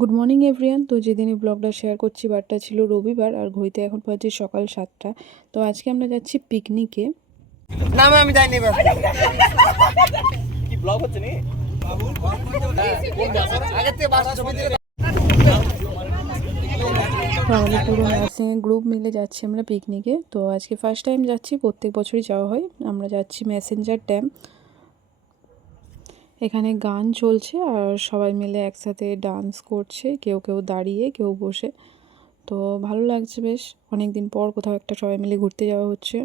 Good morning everyone. তো যেদিন এই ব্লগটা শেয়ার করছি বারটা ছিল রবিবার আর ঘড়িতে এখন বাজে সকাল 7টা। তো আজকে আমরা যাচ্ছি পিকনিকে। না আমি যাইনি কি ব্লগ হচ্ছে নি আগে থেকে বাসা ছবি দিয়ে তো আমাদের পুরো নার্সিংয়ের গ্রুপ মিলে যাচ্ছি আমরা পিকনিকে। তো আজকে ফার্স্ট টাইম যাচ্ছি, প্রত্যেক বছরই যাওয়া হয়। আমরা যাচ্ছি ম্যাসেঞ্জার ড্যাম। এখানে গান চলছে আর সবাই মিলে একসাথে ডান্স করছে, কেউ কেউ দাঁড়িয়ে কেউ বসে। তো ভালো লাগছে বেশ, অনেক দিন পর কোথাও একটা সবাই মিলে ঘুরতে যাওয়া হচ্ছে।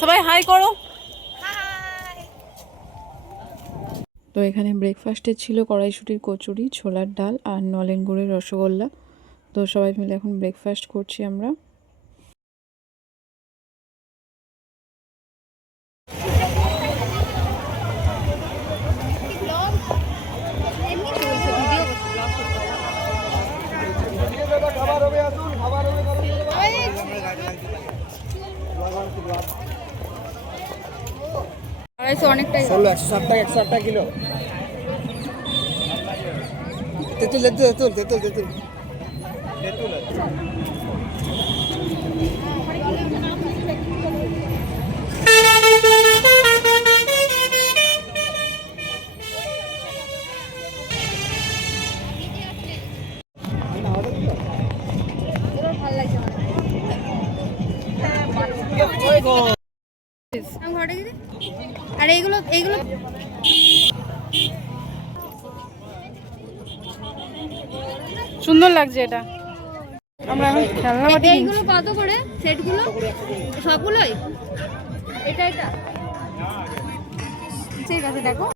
সবাই হাই করো। তো এখানে ব্রেকফাস্টে ছিল কড়াইশুঁটির কচুরি, ছোলার ডাল আর নলেন গুড়ের রসগোল্লা। তো সবাই মিলে এখন ব্রেকফাস্ট করছি আমরা। অনেকটাই 160 টাকা 160 টাকা কিলো তেতুল তেতুল তেতুল তেতুল তেতুল আর এইগুলো সুন্দর লাগছে এটা। আমরা এখন খেলনা এইগুলো কত করে সেটগুলো? সবগুলোই? এটা ঠিক আছে, দেখো।